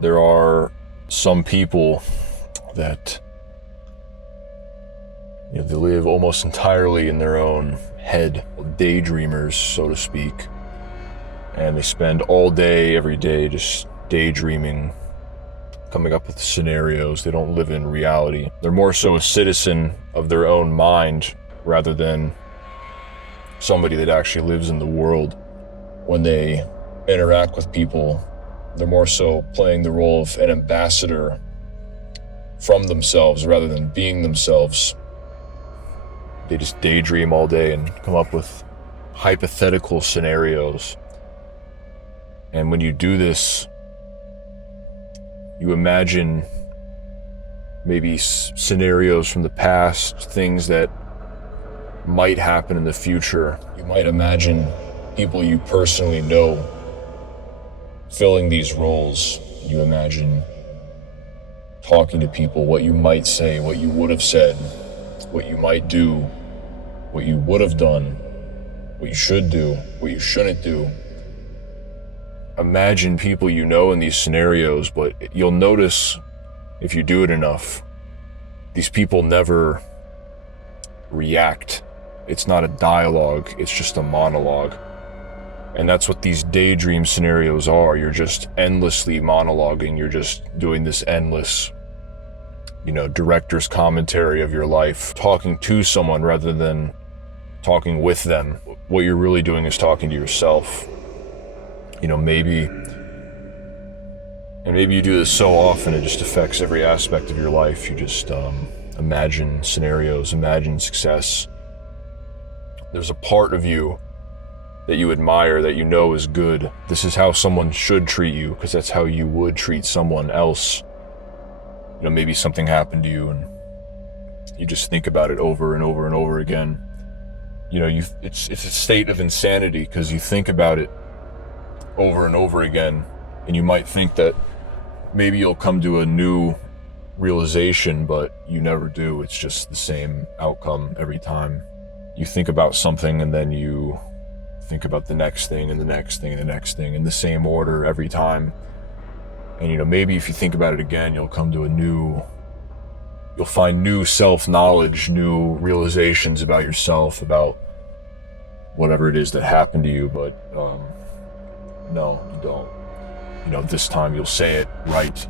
There are some people that they live almost entirely in their own head, daydreamers, so to speak, and they spend all day, every day, just daydreaming, coming up with scenarios. They don't live in reality. They're more so a citizen of their own mind rather than somebody that actually lives in the world. When they interact with people, they're more so playing the role of an ambassador from themselves rather than being themselves. They just daydream all day and come up with hypothetical scenarios. And when you do this, you imagine maybe scenarios from the past, things that might happen in the future. You might imagine people you personally know filling these roles. You imagine talking to people, what you might say, what you would have said, what you might do, what you would have done, what you should do, what you shouldn't do. Imagine people you know in these scenarios, but you'll notice if you do it enough, these people never react. It's not a dialogue, it's just a monologue. And that's what these daydream scenarios are. You're just endlessly monologuing. You're just doing this endless, director's commentary of your life, talking to someone rather than talking with them. What you're really doing is talking to yourself. Maybe you do this so often it just affects every aspect of your life. You just imagine scenarios, imagine success. There's a part of you that you admire, that you know is good. This is how someone should treat you, because that's how you would treat someone else. Maybe something happened to you and you just think about it over and over and over again. It's a state of insanity because you think about it over and over again, and you might think that maybe you'll come to a new realization, but you never do. It's just the same outcome every time. You think about something and then you think about the next thing and the next thing and the next thing in the same order every time. And maybe if you think about it again, you'll find new self-knowledge, new realizations about yourself, about whatever it is that happened to you. But no, you don't. This time you'll say it right.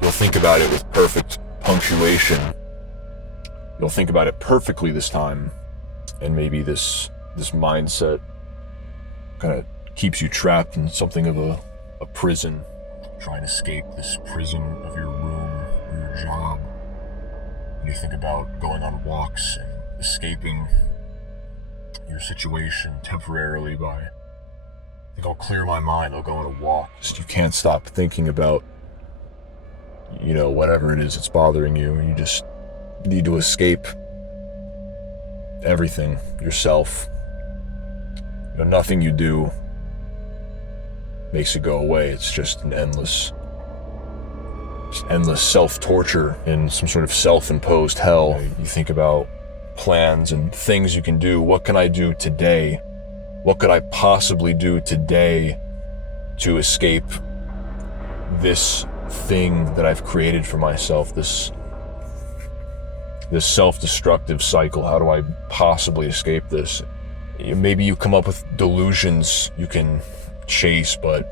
You'll think about it with perfect punctuation. You'll think about it perfectly this time. And maybe this mindset kind of keeps you trapped in something of a prison. Try and escape this prison of your room or your job. And you think about going on walks and escaping your situation temporarily by, I think I'll clear my mind, I'll go on a walk. You can't stop thinking about, whatever it is that's bothering you. And you just need to escape everything, yourself. Nothing you do makes it go away. It's just an endless self-torture in some sort of self-imposed hell. You think about plans and things you can do. What can I do today? What could I possibly do today to escape this thing that I've created for myself, this self-destructive cycle? How do I possibly escape this? Maybe you come up with delusions you can chase, but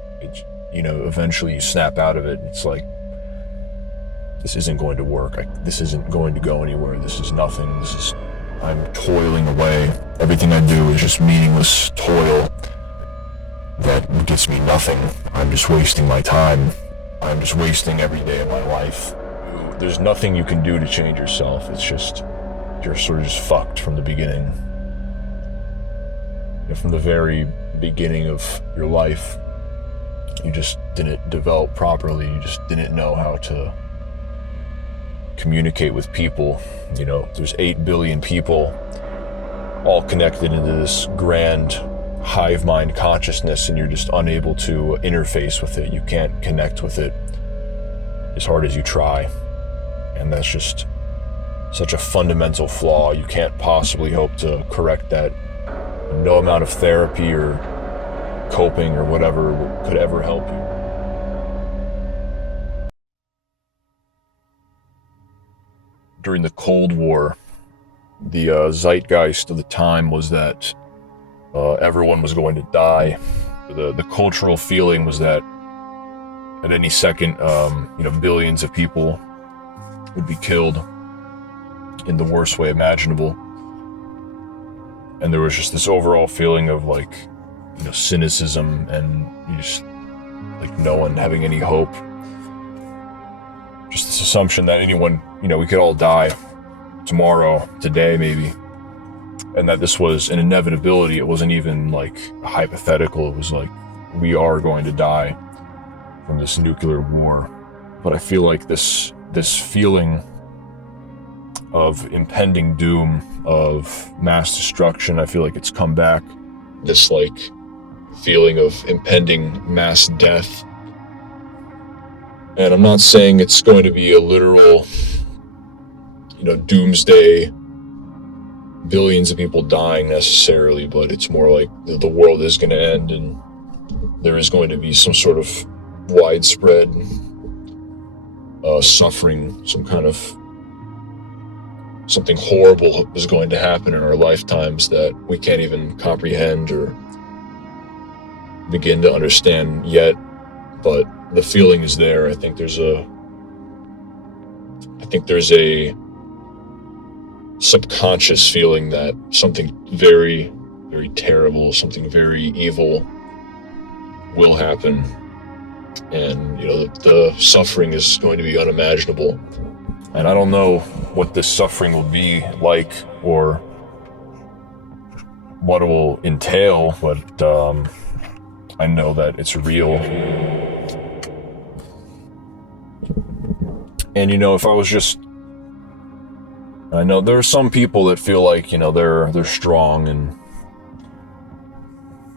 eventually you snap out of it. It's like, this isn't going to work. This isn't going to go anywhere. This is nothing. I'm toiling away. Everything I do is just meaningless toil that gets me nothing. I'm just wasting my time. I'm just wasting every day of my life. There's nothing you can do to change yourself. It's just, you're sort of just fucked from the beginning. From the very beginning of your life, you just didn't develop properly. You just didn't know how to communicate with people. There's 8 billion people all connected into this grand hive mind consciousness, and you're just unable to interface with it. You can't connect with it as hard as you try. And that's just such a fundamental flaw. You can't possibly hope to correct that. No amount of therapy or coping or whatever could ever help you. during the Cold War, the zeitgeist of the time was that everyone was going to die. The cultural feeling was that at any second, billions of people would be killed in the worst way imaginable. And there was just this overall feeling of cynicism and just no one having any hope. Just this assumption that anyone, we could all die tomorrow, today maybe. And that this was an inevitability. It wasn't even a hypothetical. It was we are going to die from this nuclear war. But I feel like this feeling of impending doom, of mass destruction, I feel like it's come back. This feeling of impending mass death. And I'm not saying it's going to be a literal, doomsday, billions of people dying necessarily, but it's more like the world is going to end and there is going to be some sort of widespread suffering, some kind of something horrible is going to happen in our lifetimes that we can't even comprehend or begin to understand yet, but the feeling is there. I think there's a subconscious feeling that something very, very terrible, something very evil will happen, and the suffering is going to be unimaginable. And I don't know what this suffering will be like or what it will entail, but I know that it's real. And if I was just, I know there are some people that feel like they're strong and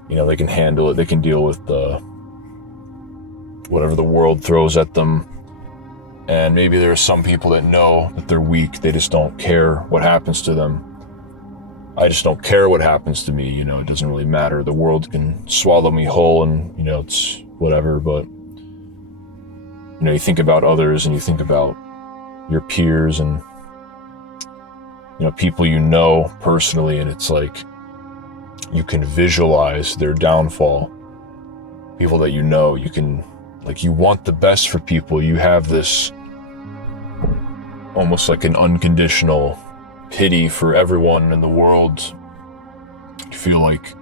they can handle it, they can deal with whatever the world throws at them. And maybe there are some people that know that they're weak, they just don't care what happens to them. I just don't care what happens to me, it doesn't really matter. The world can swallow me whole and, it's whatever, but, you think about others and you think about your peers and, people personally, and it's you can visualize their downfall. People that you can, you want the best for people. You have this almost an unconditional pity for everyone in the world. You feel like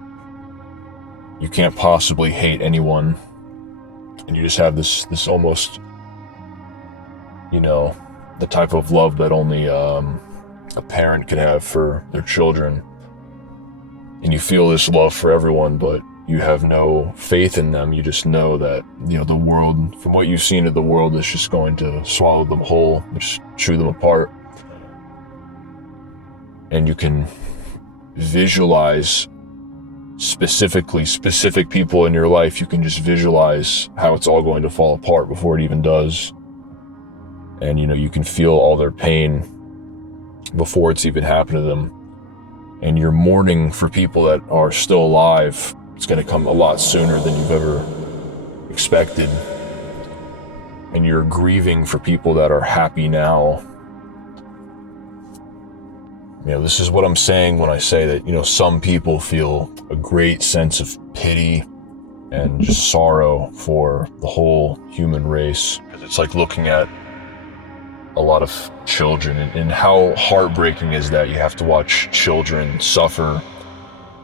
you can't possibly hate anyone, and you just have this almost, the type of love that only a parent can have for their children. And you feel this love for everyone, but you have no faith in them. You just know that, the world, from what you've seen of the world, is just going to swallow them whole, just chew them apart. And you can visualize specific people in your life. You can just visualize how it's all going to fall apart before it even does. And, you can feel all their pain before it's even happened to them. And you're mourning for people that are still alive. It's going to come a lot sooner than you've ever expected. And you're grieving for people that are happy now. This is what I'm saying when I say that, some people feel a great sense of pity and just sorrow for the whole human race. Because it's like looking at a lot of children and how heartbreaking is that you have to watch children suffer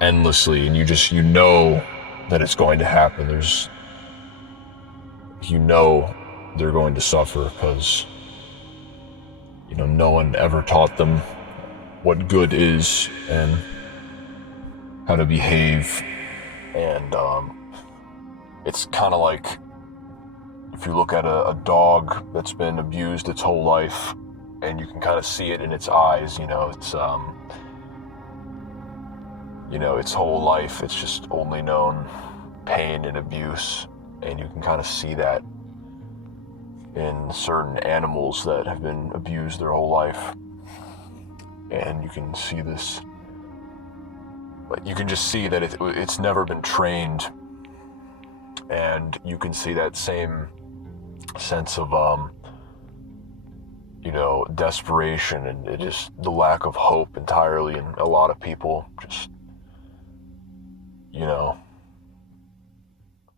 endlessly, and you know that it's going to happen. They're going to suffer because no one ever taught them what good is and how to behave. And it's kind of like if you look at a dog that's been abused its whole life, and you can kind of see it in its eyes. Its whole life, it's just only known pain and abuse, and you can kind of see that in certain animals that have been abused their whole life. And you can see this, but you can just see that it's never been trained, and you can see that same sense of desperation and it just the lack of hope entirely in a lot of people. Just,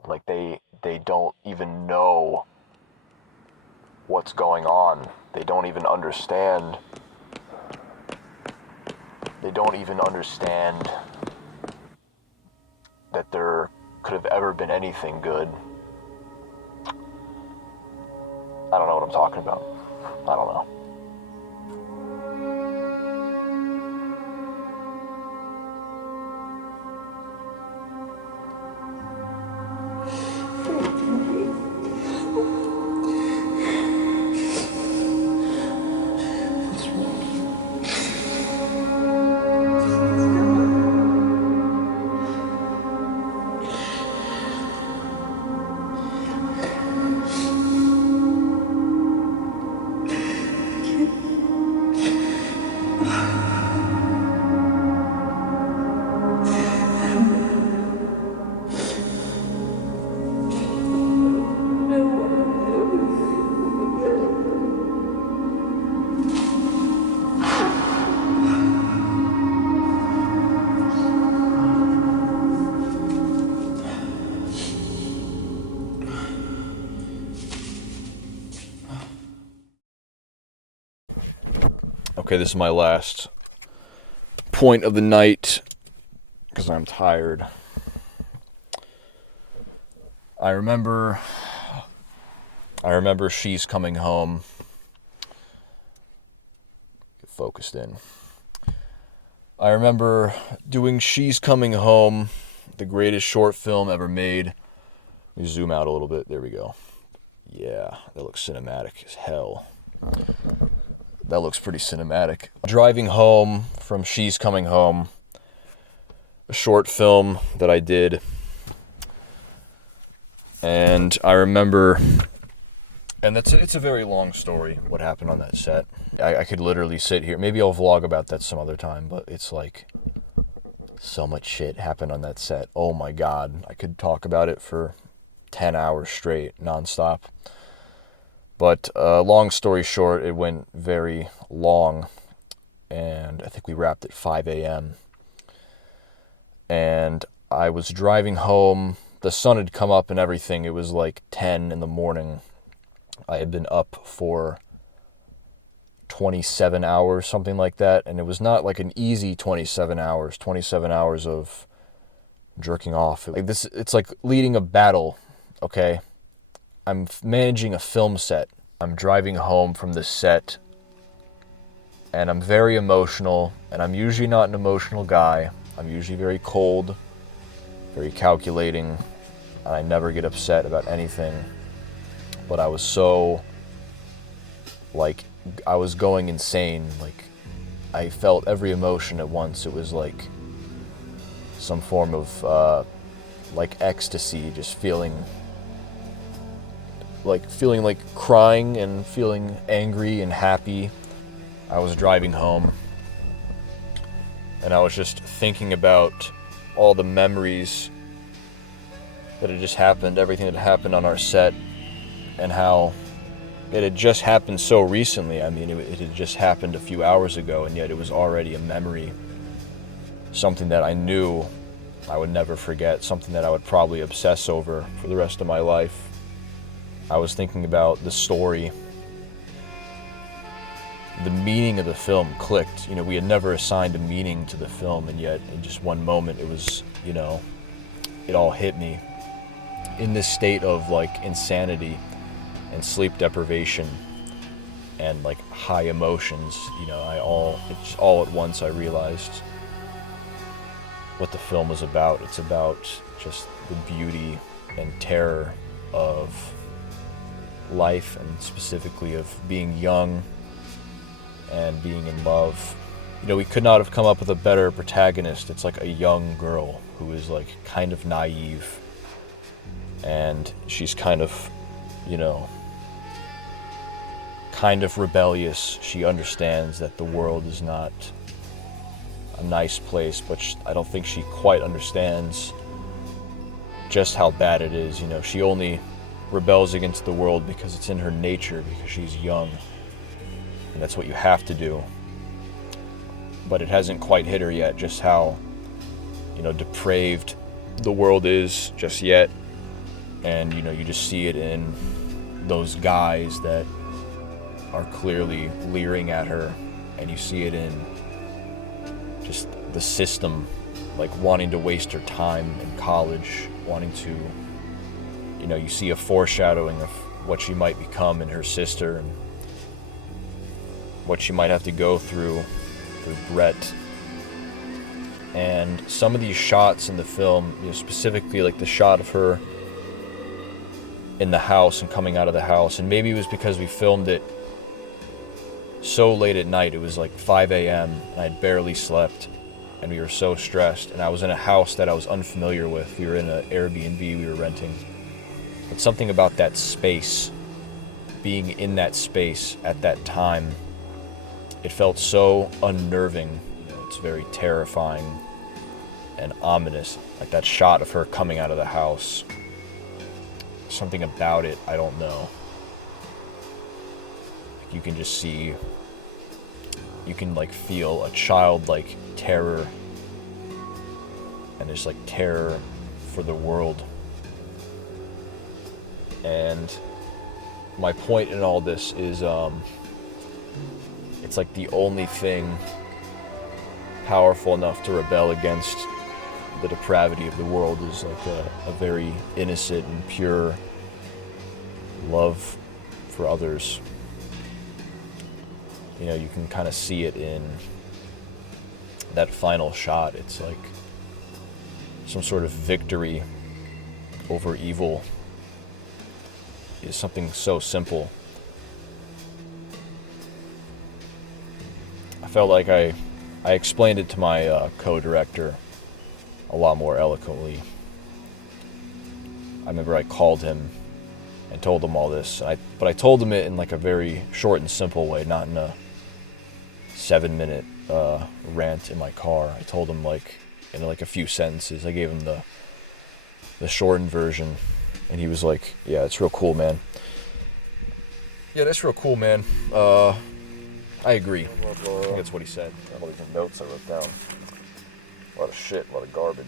like they don't even know what's going on. They don't even understand. They don't even understand that there could have ever been anything good. I don't know what I'm talking about. I don't know. Okay, this is my last point of the night because I'm tired. I remember She's Coming Home. Get focused in. I remember doing She's Coming Home, the greatest short film ever made. Let me zoom out a little bit. There we go. Yeah, that looks cinematic as hell. That looks pretty cinematic. Driving home from She's Coming Home, a short film that I did. And I remember, and it's a very long story, what happened on that set. I could literally sit here. Maybe I'll vlog about that some other time, but it's like so much shit happened on that set. Oh my God. I could talk about it for 10 hours straight, nonstop. But long story short, it went very long, and I think we wrapped at 5 a.m. And I was driving home. The sun had come up and everything. It was like 10 in the morning. I had been up for 27 hours, something like that, and it was not like an easy 27 hours of jerking off. It's like leading a battle, okay? I'm managing a film set. I'm driving home from the set, and I'm very emotional, and I'm usually not an emotional guy. I'm usually very cold, very calculating, and I never get upset about anything. But I was so, I was going insane. I felt every emotion at once. It was like some form of, ecstasy, just feeling like crying and feeling angry and happy. I was driving home and I was just thinking about all the memories that had just happened, everything that happened on our set, and how it had just happened so recently. I mean, it had just happened a few hours ago, and yet it was already a memory, something that I knew I would never forget, something that I would probably obsess over for the rest of my life. I was thinking about the story. The meaning of the film clicked. We had never assigned a meaning to the film, and yet in just one moment it was, it all hit me. In this state of insanity and sleep deprivation and high emotions, it's all at once I realized what the film was about. It's about just the beauty and terror of life, and specifically of being young and being in love. We could not have come up with a better protagonist. It's like a young girl who is kind of naive, and she's kind of rebellious. She understands that the world is not a nice place, but I don't think she quite understands just how bad it is. She only rebels against the world because it's in her nature, because she's young. and that's what you have to do. But it hasn't quite hit her yet, just how, depraved the world is just yet. And, you just see it in those guys that are clearly leering at her, and you see it in just the system, like wanting to waste her time in college, wanting to, you see a foreshadowing of what she might become in her sister and what she might have to go through Brett. And some of these shots in the film, specifically like the shot of her in the house and coming out of the house, and maybe it was because we filmed it so late at night, it was like 5 a.m. and I had barely slept, and we were so stressed, and I was in a house that I was unfamiliar with. We were in an Airbnb we were renting. But something about that space, being in that space at that time, it felt so unnerving. It's very terrifying and ominous, like that shot of her coming out of the house. Something about it, I don't know. You can just see, you can like feel a childlike terror, and there's like terror for the world. And my point in all this is, it's like the only thing powerful enough to rebel against the depravity of the world is like a very innocent and pure love for others. You can kind of see it in that final shot. It's like some sort of victory over evil is something so simple. I felt like I explained it to my co-director a lot more eloquently. I remember I called him and told him all this, but I told him it in like a very short and simple way, not in a 7-minute rant in my car. I told him like in like a few sentences. I gave him the shortened version, and he was like, "Yeah, it's real cool, man. Yeah, that's real cool, man. I agree." I think that's what he said. All these notes I wrote down. A lot of shit, a lot of garbage.